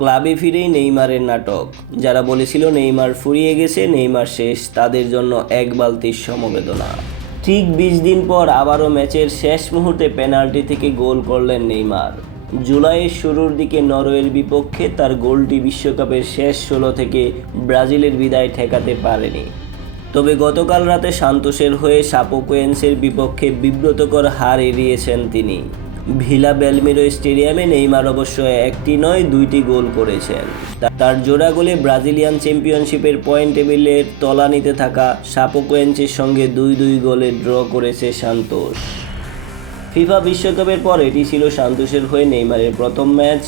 ক্লাবে ফিরেই নেইমারের নাটক। যারা বলেছিল নেইমার ফুরিয়ে গেছে, নেইমার শেষ, তাদের জন্য এক বালতির সমবেদনা। ঠিক 20 দিন পর আবারও ম্যাচের শেষ মুহূর্তে পেনাল্টি থেকে গোল করলেন নেইমার। জুলাইয়ের শুরুর দিকে নরওয়ের বিপক্ষে তার গোলটি বিশ্বকাপের শেষ 16 থেকে ব্রাজিলের বিদায় ঠেকাতে পারেনি। তবে গতকাল রাতে সান্তোসের হয়ে শাপোকোয়েন্সের বিপক্ষে বিব্রতকর হার এড়িয়েছেন তিনি। ভিলা বেলমিরো স্টেডিয়ামে নেইমার অবশ্য একটি নয়, 2টি গোল করেছেন। তার জোড়া গোলে ব্রাজিলিয়ান চ্যাম্পিয়নশিপের পয়েন্ট টেবিলের তলানিতে থাকা শাপোকোয়েন্সের সঙ্গে 2-2 গোলে ড্র করেছে সান্তোস। ফিফা বিশ্বকাপের পর এটি ছিল সান্তোসের হয়ে নেইমারের প্রথম ম্যাচ।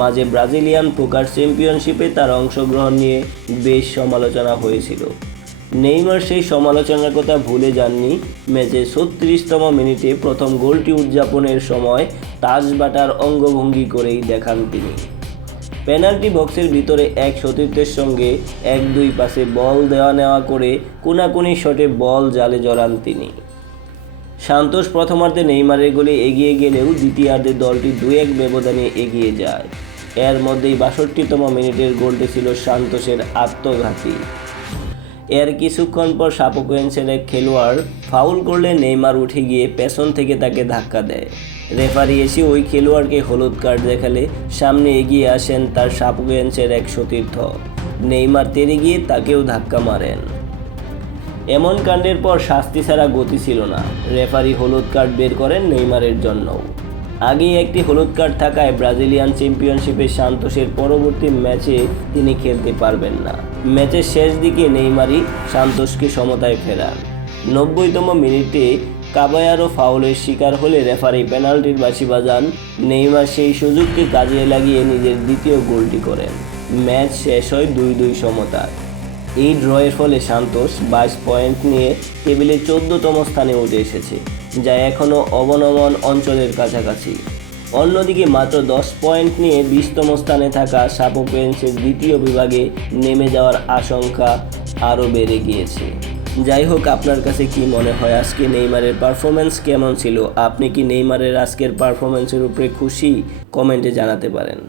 মাঝে ব্রাজিলিয়ান পোকার চ্যাম্পিয়নশিপে তার অংশগ্রহণ নিয়ে বেশ সমালোচনা হয়েছিল। নেইমার সেই সমালোচনার কথা ভুলে যাননি। ম্যাচের 36তম মিনিটে প্রথম গোলটি উদযাপনের সময় তাসবাটার অঙ্গভঙ্গি করেই দেখান তিনি। পেনাল্টি বক্সের ভিতরে এক সতীর্থের সঙ্গে 1-2 পাসে বল দেওয়া নেওয়া করে কোনাকুনি শটে বল জালে জড়ান তিনি। সান্তোস প্রথমার্ধে নেইমারের গোলে এগিয়ে গেলেও দ্বিতীয়ার্ধে দলটি 2-1 ব্যবধানে এগিয়ে যায়। এর মধ্যেই 62তম মিনিটের গোলটি ছিল সান্তোসের আত্মঘাতী। এর কিছুক্ষণ পর শাপোকোয়েন্সের এক খেলোয়াড় ফাউল করলে নেইমার উঠে গিয়ে পেছন থেকে তাকে ধাক্কা দেয়। রেফারি এসে ওই খেলোয়াড়কে হলুদ কার্ড দেখালে সামনে এগিয়ে আসেন তার শাপোকোয়েন্সের এক সতীর্থ। নেইমার তেড়ে গিয়ে তাকেও ধাক্কা মারেন। এমন কাণ্ডের পর শাস্তি ছাড়া গতি ছিল না। রেফারি হলুদ কার্ড বের করেন নেইমারের জন্যও। আগেই একটি হলুদ কার্ড থাকায় ব্রাজিলিয়ান চ্যাম্পিয়নশিপে সান্তোসের পরবর্তী ম্যাচে তিনি খেলতে পারবেন না। ম্যাচের শেষ দিকে নেইমারই সান্তোসকে সমতায় ফেরান। 90তম মিনিটে কাবায়ারো ফাউলের শিকার হলে রেফারি পেনাল্টির বাঁশি বাজান। নেইমার সেই সুযোগকে কাজে লাগিয়ে নিজের দ্বিতীয় গোলটি করেন। ম্যাচ শেষ হয় 2-2 সমতায়। এই ড্রয়ের ফলে সান্তোস 22 পয়েন্ট নিয়ে টেবিলে 14তম স্থানে উঠে এসেছে, যা এখনও অবনমন অঞ্চলের কাছাকাছি। অন্যদিকে মাত্র 10 পয়েন্ট নিয়ে 20তম স্থানে থাকা শাপোকোয়েন্সের দ্বিতীয় বিভাগে নেমে যাওয়ার আশঙ্কা আরও বেড়ে গিয়েছে। যাই হোক, আপনার কাছে কি মনে হয় আজকে নেইমারের পারফরমেন্স কেমন ছিল? আপনি কি নেইমারের আজকের পারফরমেন্সের উপরে খুশি? কমেন্টে জানাতে পারেন।